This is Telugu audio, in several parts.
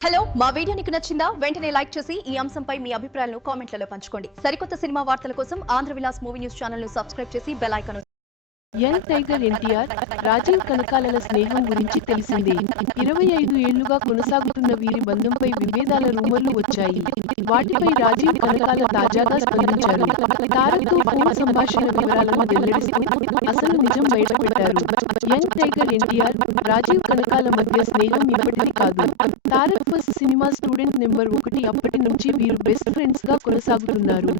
హలో మా వీడియో నీకు నచ్చిందా? వెంటనే లైక్ చేసి ఈ అంశంపై మీ అభిప్రాయాలను కామెంట్లలో పంచుకోండి. సరికొత్త సినిమా వార్తల కోసం ఆంధ్ర విలాస్ మూవీ న్యూస్ ఛానల్ను సబ్స్క్రైబ్ చేసి bell icon young tiger NTR Rajeev కనకాలల స్నేహం గురించి తెలిసిందే. ఇరవై ఐదు ఏళ్ళుగా కొనసాగుతున్న వీరి బంధంపై విభేదాల రూమర్లు వచ్చాయి. వాటిపై రాజీవ్ కనకాల తాజాగా స్పందించారు. తారక్తో ఫోన్ సంభాషణ వివరాలను వెల్లడిస్తూ అసలు నిజం బయటపెట్టారు. యంగ్ టైగర్ ఎన్టీఆర్ రాజీవ్ కనకాల మధ్య స్నేహం ఇప్పటిది కాదు. Tarak first cinema student number ఒకటి అప్పటి నుంచి వీరు బెస్ట్ ఫ్రెండ్స్గా కొనసాగుతున్నారు.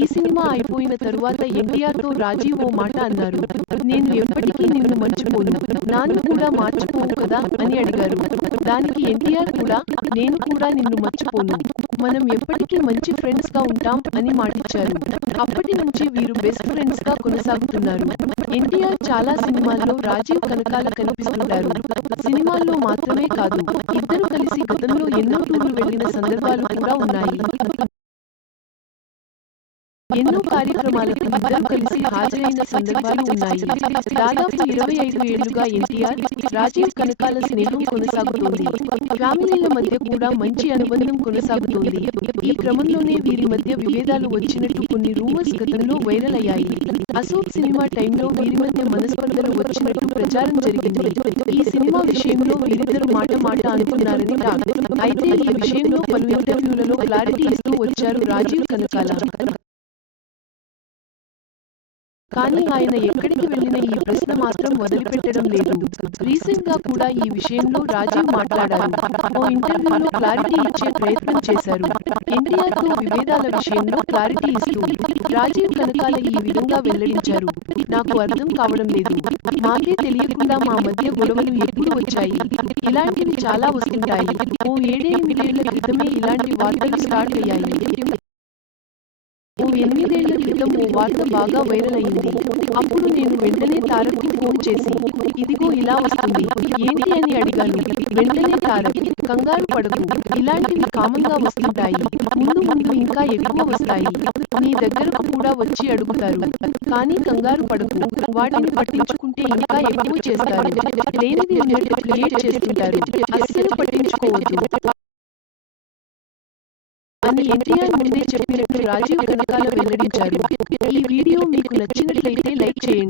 ఈ సినిమా అయిపోయిన తరువాత ఎన్టీఆర్తో రాజీవ్ ఓ మాట అన్నారు. నేను ఎప్పటికీ నిన్ను మర్చిపోను. నాన్ను కూడా మార్చిపోను కదా? అని అడిగారు. దానికి ఎన్టీఆర్ కూడా నేను కూడా నిన్ను మర్చిపోను. మనం ఎప్పటికీ మంచి ఫ్రెండ్స్గా ఉంటాం అని మాటిచ్చారు అప్పటి నుంచి వీరు బెస్ట్ ఫ్రెండ్స్గా కొనసాగుతున్నారు. ఎన్టీఆర్ చాలా సినిమాల్లో రాజీవ్ కనకాల కనిపిస్తుంటారు. సినిమాల్లో మాత్రమే కాదు ఇద్దరు కలిసి గతంలో ఎన్నో టూర్లు వెళ్ళిన సందర్భాలు కూడా ఉన్నాయి. ఎన్నో కార్యక్రమాలకు కలిసి హాజరైన సందర్భాలు ఉన్నాయి. దాదాపు ఇరవై ఐదు ఏళ్ళుగా ఎన్టీఆర్ రాజీవ్ కనకాల స్నేహం కొనసాగుతోంది. ఫ్యామిలీల మధ్య కూడా మంచి అనుబంధం కొనసాగుతోంది. ఈ క్రమంలోనే వీరి మధ్య విభేదాలు వచ్చినట్టు కొన్ని రూమర్స్ గతంలో వైరల్ అయ్యాయి. అశోక్ సినిమా టైంలో వీరి మధ్య మనస్పర్ధలు వచ్చినట్టు ప్రచారం జరిగింది. ఈ సినిమా విషయంలో వీరిద్దరు మాట మాట అనుకున్నారని టాక్. అయితే ఈ విషయంలో పలు ఇంటర్వ్యూలలో క్లారిటీ ఇస్తూ వచ్చారు రాజీవ్ కనకాల. కానీ ఆయన ఎక్కడికి వెళ్ళిన ఈ ప్రశ్న మాత్రం వదిలిపెట్టడం లేదు. రీసెంట్గా కూడా ఈ విషయంలో రాజీవ్ మాట్లాడారు. ఓ ఇంటర్వ్యూలో క్లారిటీ ఇచ్చే ప్రయత్నం చేశారు. ఎన్టీఆర్తో విభేదాల విషయంలో క్లారిటీ ఇస్తూ రాజీవ్ కనకాల ఈ విధంగా వెల్లడించారు. నాకు అర్థం కావడం లేదు. మాకే తెలియకుండా మా మధ్య గొడవలు ఎప్పుడు వచ్చాయి? ఇలాంటివి చాలా వస్తుంటాయి. ఓ ఏడెనిమిదేళ్ళ క్రితమే ఇలాంటి వార్తలు స్టార్ట్ అయ్యాయి. ఓ ఎనిమిదేళ్ళ క్రితం ఓ వార్త బాగా వైరల్ అయింది అప్పుడు నేను వెంటనే తారక్కి ఫోన్ చేసి ఇదిగో ఇలా వస్తుంది. ఏంటి అని అడిగాను. వెంటనే తారక్ కంగారు పడకు. ఇలాంటివి కామన్గా వస్తుంటాయి. ముందు ముందు ఇంకా ఎక్కువ వస్తాయి. నీ దగ్గరకు కూడా వచ్చి అడుగుతారు. కానీ కంగారు పడకు. వాటిని పట్టించుకుంటే ఇంకా ఎక్కువ చేస్తారు. లేనిది క్రియేట్ చేస్తుంటారు. అస్సలు పట్టించుకోవద్దు. ఎన్టీఆర్ ముందే చెప్పినట్టు రాజీవ్ కనకాల వెల్లడించారు ఈ వీడియో మీకు నచ్చినట్లయితే లైక్ చేయండి.